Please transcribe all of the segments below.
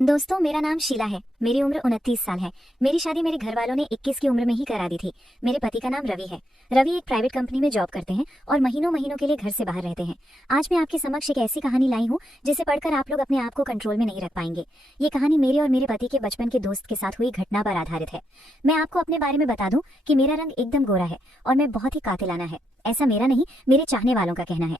दोस्तों, मेरा नाम शीला है। मेरी उम्र 29 साल है। मेरी शादी मेरे घर वालों ने 21 की उम्र में ही करा दी थी। मेरे पति का नाम रवि है। रवि एक प्राइवेट कंपनी में जॉब करते हैं और महीनों महीनों के लिए घर से बाहर रहते हैं। आज मैं आपके समक्ष एक ऐसी कहानी लाई हूँ जिसे पढ़कर आप लोग अपने आप को कंट्रोल में नहीं रख पाएंगे। ये कहानी मेरे और मेरे पति के बचपन के दोस्त के साथ हुई घटना पर आधारित है। मैं आपको अपने बारे में बता दूं कि मेरा रंग एकदम गोरा है और मैं बहुत ही कातिलाना है। ऐसा मेरा नहीं, मेरे चाहने वालों का कहना है।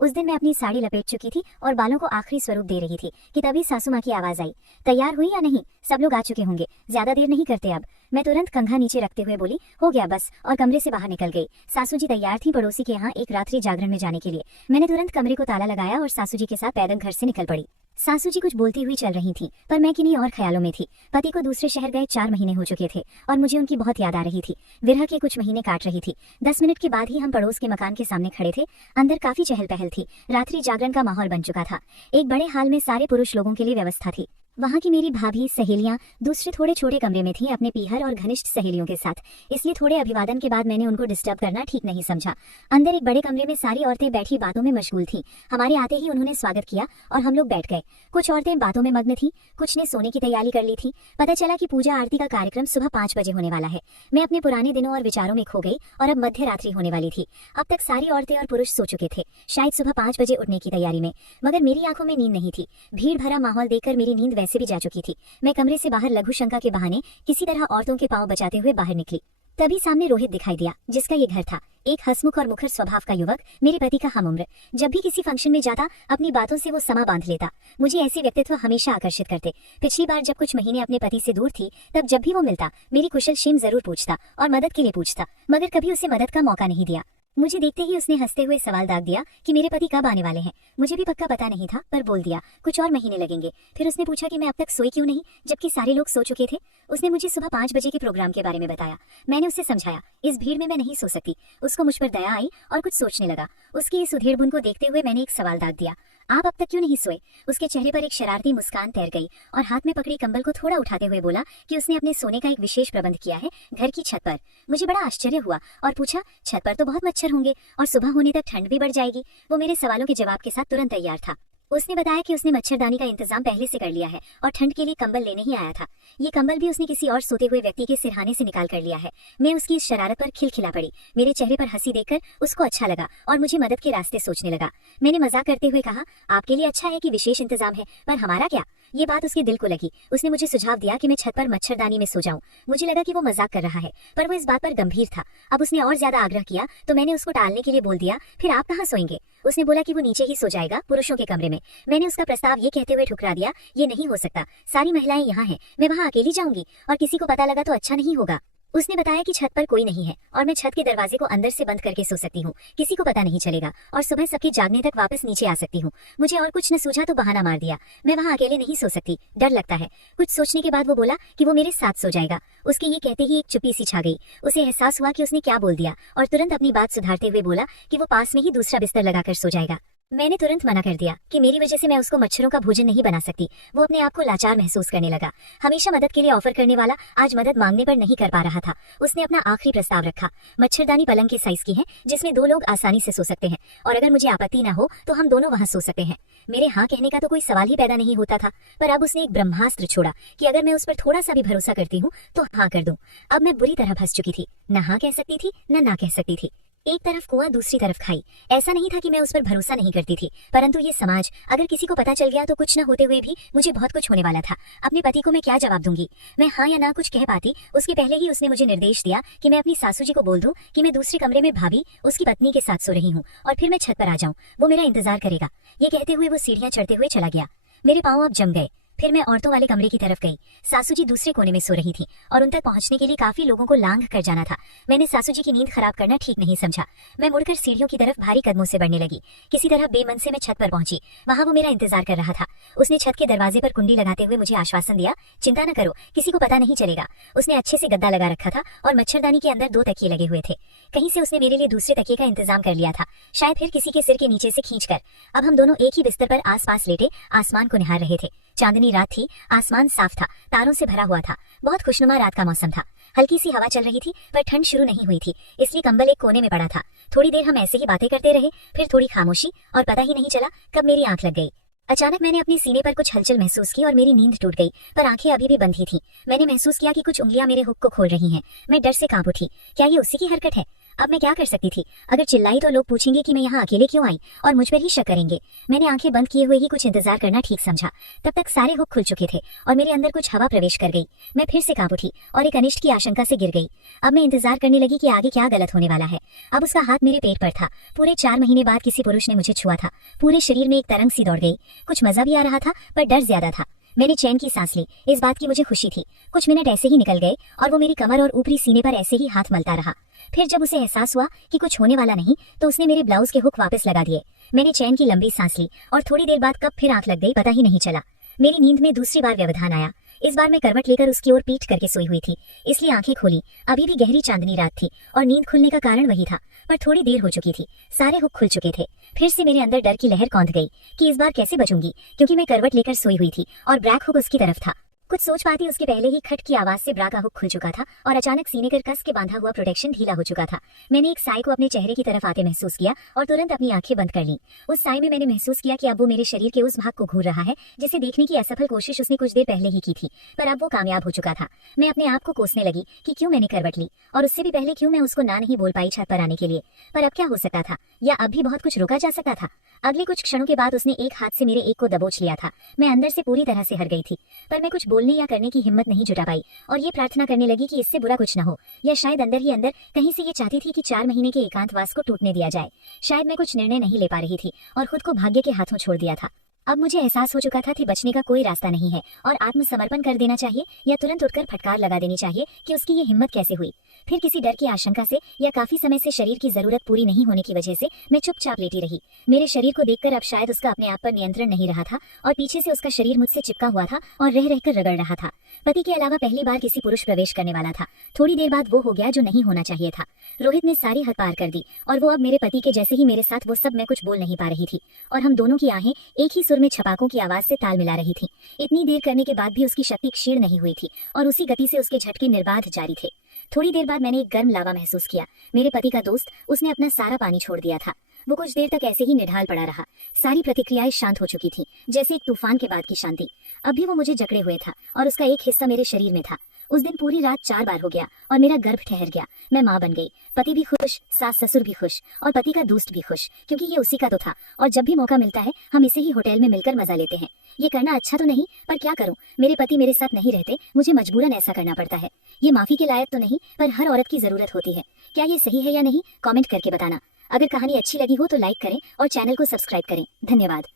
उस दिन मैं अपनी साड़ी लपेट चुकी थी और बालों को आखिरी स्वरूप दे रही थी कि तभी सासू माँ की आवाज आई, तैयार हुई या नहीं? सब लोग आ चुके होंगे, ज्यादा देर नहीं करते अब। मैं तुरंत कंघा नीचे रखते हुए बोली, हो गया बस, और कमरे से बाहर निकल गई। सासू जी तैयार थी पड़ोसी के यहाँ एक रात्रि जागरण में जाने के लिए। मैंने तुरंत कमरे को ताला लगाया और सासू जी के साथ पैदल घर से निकल पड़ी। सासू जी कुछ बोलती हुई चल रही थी, पर मैं किन्हीं और ख्यालों में थी। पति को दूसरे शहर गए 4 महीने हो चुके थे और मुझे उनकी बहुत याद आ रही थी। विरह के कुछ महीने काट रही थी। 10 मिनट के बाद ही हम पड़ोस के मकान के सामने खड़े थे। अंदर काफी चहल पहल थी। रात्रि जागरण का माहौल बन चुका था। एक बड़े हाल में सारे पुरुष लोगों के लिए व्यवस्था थी। वहाँ की मेरी भाभी सहेलियां दूसरे थोड़े छोटे कमरे में थी अपने पीहर और घनिष्ठ सहेलियों के साथ। इसलिए थोड़े अभिवादन के बाद मैंने उनको डिस्टर्ब करना ठीक नहीं समझा। अंदर एक बड़े कमरे में सारी औरतें बैठी बातों में मशगूल थीं। हमारे आते ही उन्होंने स्वागत किया और हम लोग बैठ गए। कुछ औरतें बातों में मग्न थीं, कुछ ने सोने की तैयारी कर ली थी। पता चला कि पूजा आरती का कार्यक्रम सुबह 5 बजे होने वाला है। मैं अपने पुराने दिनों और विचारों में खो गई और अब मध्य रात्रि होने वाली थी। अब तक सारी औरतें और पुरुष सो चुके थे, शायद सुबह 5 बजे उठने की तैयारी में। मगर मेरी आंखों में नींद नहीं थी। भीड़ भरा माहौल देखकर मेरी नींद वैसे भी जा चुकी थी। मैं कमरे से बाहर लघु शंका के बहाने किसी तरह औरतों के पांव बचाते हुए बाहर निकली। तभी सामने रोहित दिखाई दिया, जिसका ये घर था। एक हंसमुख और मुखर स्वभाव का युवक, मेरे पति का हमउम्र। जब भी किसी फंक्शन में जाता अपनी बातों से वो समा बांध लेता। मुझे ऐसे व्यक्तित्व हमेशा आकर्षित करते। पिछली बार जब कुछ महीने अपने पति से दूर थी, तब जब भी वो मिलता मेरी कुशल क्षेम जरूर पूछता और मदद के लिए पूछता, मगर कभी उसे मदद का मौका नहीं दिया। मुझे देखते ही उसने हंसते हुए सवाल दाग दिया कि मेरे पति कब आने वाले हैं। मुझे भी पक्का पता नहीं था, पर बोल दिया कुछ और महीने लगेंगे। फिर उसने पूछा कि मैं अब तक सोई क्यों नहीं, जबकि सारे लोग सो चुके थे। उसने मुझे सुबह 5 बजे के प्रोग्राम के बारे में बताया। मैंने उसे समझाया, इस भीड़ में मैं नहीं सो सकती। उसको मुझ पर दया आई और कुछ सोचने लगा। उसकी इस उधेड़बुन को देखते हुए मैंने एक सवाल दाग दिया, आप अब तक क्यों नहीं सोए? उसके चेहरे पर एक शरारती मुस्कान तैर गई और हाथ में पकड़ी कंबल को थोड़ा उठाते हुए बोला कि उसने अपने सोने का एक विशेष प्रबंध किया है घर की छत पर। मुझे बड़ा आश्चर्य हुआ और पूछा, छत पर तो बहुत मच्छर होंगे और सुबह होने तक ठंड भी बढ़ जाएगी। वो मेरे सवालों के जवाब के साथ तुरंत तैयार था। उसने बताया कि उसने मच्छरदानी का इंतजाम पहले से कर लिया है और ठंड के लिए कंबल लेने ही आया था। ये कंबल भी उसने किसी और सोते हुए व्यक्ति के सिरहाने से निकाल कर लिया है। मैं उसकी इस शरारत पर खिलखिला पड़ी। मेरे चेहरे पर हंसी देखकर उसको अच्छा लगा और मुझे मदद के रास्ते सोचने लगा। मैंने मजाक करते हुए कहा, आपके लिए अच्छा है कि विशेष इंतजाम है, पर हमारा क्या? ये बात उसके दिल को लगी। उसने मुझे सुझाव दिया कि मैं छत पर मच्छरदानी में सो जाऊं। मुझे लगा कि वो मजाक कर रहा है, पर वो इस बात पर गंभीर था। अब उसने और ज्यादा आग्रह किया तो मैंने उसको टालने के लिए बोल दिया, फिर आप कहाँ सोएंगे? उसने बोला कि वो नीचे ही सो जाएगा, पुरुषों के कमरे में। मैंने उसका प्रस्ताव ये कहते हुए ठुकरा दिया, ये नहीं हो सकता, सारी महिलाएं यहाँ हैं, मैं वहाँ अकेली जाऊंगी और किसी को पता लगा तो अच्छा नहीं होगा। उसने बताया कि छत पर कोई नहीं है और मैं छत के दरवाजे को अंदर से बंद करके सो सकती हूँ, किसी को पता नहीं चलेगा और सुबह सबके जागने तक वापस नीचे आ सकती हूँ। मुझे और कुछ न सूझा तो बहाना मार दिया, मैं वहाँ अकेले नहीं सो सकती, डर लगता है। कुछ सोचने के बाद वो बोला कि वो मेरे साथ सो जाएगा। उसके ये कहते ही एक चुप्पी सी छा गई। उसे एहसास हुआ कि उसने क्या बोल दिया और तुरंत अपनी बात सुधारते हुए बोला कि वो पास में ही दूसरा बिस्तर लगाकर सो जाएगा। मैंने तुरंत मना कर दिया कि मेरी वजह से मैं उसको मच्छरों का भोजन नहीं बना सकती। वो अपने आप को लाचार महसूस करने लगा। हमेशा मदद के लिए ऑफर करने वाला आज मदद मांगने पर नहीं कर पा रहा था। उसने अपना आखिरी प्रस्ताव रखा, मच्छरदानी पलंग के साइज की है जिसमें 2 लोग आसानी से सो सकते हैं और अगर मुझे आपत्ति न हो तो हम दोनों वहाँ सो सकते हैं। मेरे हाँ कहने का तो कोई सवाल ही पैदा नहीं होता था, पर अब उसने एक ब्रह्मास्त्र छोड़ा कि अगर मैं उस पर थोड़ा सा भी भरोसा करती हूँ तो हाँ कर दूं। अब मैं बुरी तरह फंस चुकी थी, न हाँ कह सकती थी न ना कह सकती थी। एक तरफ कुआं दूसरी तरफ खाई। ऐसा नहीं था कि मैं उस पर भरोसा नहीं करती थी, परंतु ये समाज, अगर किसी को पता चल गया तो कुछ न होते हुए भी मुझे बहुत कुछ होने वाला था। अपने पति को मैं क्या जवाब दूंगी? मैं हाँ या ना कुछ कह पाती उसके पहले ही उसने मुझे निर्देश दिया कि मैं अपनी सासू जी को बोल दूं कि मैं दूसरे कमरे में भाभी उसकी पत्नी के साथ सो रही हूँ और फिर मैं छत पर आ जाऊं, वो मेरा इंतजार करेगा। ये कहते हुए वो सीढ़ियां चढ़ते हुए चला गया। मेरे पांव अब जम गए। फिर मैं औरतों वाले कमरे की तरफ गई। सासू जी दूसरे कोने में सो रही थी और उन तक पहुंचने के लिए काफी लोगों को लांघ कर जाना था। मैंने सासू जी की नींद खराब करना ठीक नहीं समझा। मैं मुड़कर सीढ़ियों की तरफ भारी कदमों से बढ़ने लगी। किसी तरह बेमन से मैं छत पर पहुंची। वहां वो मेरा इंतजार कर रहा था। उसने छत के दरवाजे पर कुंडी लगाते हुए मुझे आश्वासन दिया, चिंता न करो, किसी को पता नहीं चलेगा। उसने अच्छे से गद्दा लगा रखा था और मच्छरदानी के अंदर 2 तकिए लगे हुए थे। कहीं से उसने मेरे लिए दूसरे तकिए का इंतजाम कर लिया था, शायद फिर किसी के सिर के नीचे से खींचकर। अब हम दोनों एक ही बिस्तर पर आस-पास लेटे आसमान को निहार रहे थे। चांदनी रात थी, आसमान साफ था, तारों से भरा हुआ था। बहुत खुशनुमा रात का मौसम था। हल्की सी हवा चल रही थी, पर ठंड शुरू नहीं हुई थी, इसलिए कंबल एक कोने में पड़ा था। थोड़ी देर हम ऐसे ही बातें करते रहे, फिर थोड़ी खामोशी और पता ही नहीं चला कब मेरी आंख लग गई। अचानक मैंने अपने सीने पर कुछ हलचल महसूस की और मेरी नींद टूट गई, पर आंखें अभी भी बंद ही थीं। मैंने महसूस किया कि कुछ उंगलियां मेरे हुक को खोल रही हैं। मैं डर से कांप उठी। क्या ये उसी की हरकत है? अब मैं क्या कर सकती थी? अगर चिल्लाई तो लोग पूछेंगे कि मैं यहाँ अकेले क्यों आई और मुझ पर ही शक करेंगे। मैंने आंखें बंद किए हुए ही कुछ इंतजार करना ठीक समझा। तब तक सारे हुक खुल चुके थे और मेरे अंदर कुछ हवा प्रवेश कर गई। मैं फिर से कांप उठी और एक अनिष्ट की आशंका से गिर गई। अब मैं इंतजार करने लगी कि आगे क्या गलत होने वाला है। अब उसका हाथ मेरे पेट पर था। पूरे 4 महीने बाद किसी पुरुष ने मुझे छुआ था। पूरे शरीर में एक तरंग सी दौड़ गई। कुछ मजा भी आ रहा था, पर डर ज्यादा था। मैंने चैन की सांस ली। इस बात की मुझे खुशी थी। कुछ मिनट ऐसे ही निकल गए और वो मेरी कमर और ऊपरी सीने पर ऐसे ही हाथ मलता रहा। फिर जब उसे एहसास हुआ कि कुछ होने वाला नहीं, तो उसने मेरे ब्लाउज के हुक वापस लगा दिए। मैंने चैन की लंबी सांस ली और थोड़ी देर बाद कब फिर आंख लग गई पता ही नहीं चला। मेरी नींद में दूसरी बार व्यवधान आया। इस बार मैं करवट लेकर उसकी ओर पीठ करके सोई हुई थी, इसलिए आंखें खोली। अभी भी गहरी चांदनी रात थी और नींद खुलने का कारण वही था, पर थोड़ी देर हो चुकी थी। सारे हुक खुल चुके थे। फिर से मेरे अंदर डर की लहर कौंध गई कि इस बार कैसे बचूंगी, क्योंकि मैं करवट लेकर सोई हुई थी और ब्रैक हुक उसकी तरफ था। कुछ सोच पाती उसके पहले ही खट की आवाज से ब्रा का हुक खुल चुका था और अचानक सीने कर कस के बांधा हुआ प्रोटेक्शन ढीला हो चुका था। मैंने एक साय को अपने चेहरे की तरफ आते महसूस किया और तुरंत अपनी आंखें बंद कर ली। उस साय में मैंने महसूस किया कि अब वो मेरे शरीर के उस भाग को घूर रहा है जिसे देखने की असफल कोशिश उसने कुछ देर पहले ही की थी, पर अब वो कामयाब हो चुका था। मैं अपने आप को कोसने लगी कि क्यों मैंने करवट ली और उससे भी पहले क्यों मैं उसको ना नहीं बोल पाई छत पर आने के लिए। पर अब क्या हो सकता था, या अब भी बहुत कुछ रोका जा सकता था? अगले कुछ क्षणों के बाद उसने एक हाथ से मेरे एक को दबोच लिया था। मैं अंदर से पूरी तरह से हर गई थी, पर मैं कुछ बोलने या करने की हिम्मत नहीं जुटा पाई और ये प्रार्थना करने लगी कि इससे बुरा कुछ न हो, या शायद अंदर ही अंदर कहीं से ये चाहती थी कि 4 महीने के एकांतवास को टूटने दिया जाए। शायद मैं कुछ निर्णय नहीं ले पा रही थी और खुद को भाग्य के हाथों छोड़ दिया था। अब मुझे एहसास हो चुका था कि बचने का कोई रास्ता नहीं है और आत्मसमर्पण कर देना चाहिए या तुरंत उठकर फटकार लगा देनी चाहिए कि उसकी ये हिम्मत कैसे हुई। फिर किसी डर की आशंका से या काफी समय से शरीर की जरूरत पूरी नहीं होने की वजह से मैं चुपचाप लेटी रही। मेरे शरीर को देखकर अब शायद उसका अपने आप पर नियंत्रण नहीं रहा था और पीछे से उसका शरीर मुझसे चिपका हुआ था और रह रहकर रगड़ रहा था। पति के अलावा पहली बार किसी पुरुष प्रवेश करने वाला था। थोड़ी देर बाद वो हो गया जो नहीं होना चाहिए था। रोहित ने सारी हद पार कर दी और वो अब मेरे पति के जैसे ही मेरे साथ वो सब मैं कुछ बोल नहीं पा रही थी और हम दोनों की आहें एक ही सुर में छपाकों की आवाज से ताल मिला रही थी। इतनी देर करने के बाद भी उसकी शक्ति क्षीण नहीं हुई थी और उसी गति से उसके झटके निर्बाध जारी थे। थोड़ी देर बाद मैंने एक गर्म लावा महसूस किया। मेरे पति का दोस्त, उसने अपना सारा पानी छोड़ दिया था। वो कुछ देर तक ऐसे ही निढाल पड़ा रहा। सारी प्रतिक्रियाएं शांत हो चुकी थी, जैसे एक तूफान के बाद की शांति। अब भी वो मुझे जकड़े हुए था और उसका एक हिस्सा मेरे शरीर में था। उस दिन पूरी रात 4 बार हो गया और मेरा गर्भ ठहर गया। मैं माँ बन गई। पति भी खुश, सास ससुर भी खुश और पति का दोस्त भी खुश, क्योंकि ये उसी का तो था और जब भी मौका मिलता है हम इसे ही होटल में मिलकर मजा लेते हैं। ये करना अच्छा तो नहीं, पर क्या करूं, मेरे पति मेरे साथ नहीं रहते, मुझे मजबूरन ऐसा करना पड़ता है। ये माफी के लायक तो नहीं, पर हर औरत की जरूरत होती है। क्या ये सही है या नहीं, कमेंट करके बताना। अगर कहानी अच्छी लगी हो तो लाइक करें और चैनल को सब्सक्राइब करें। धन्यवाद।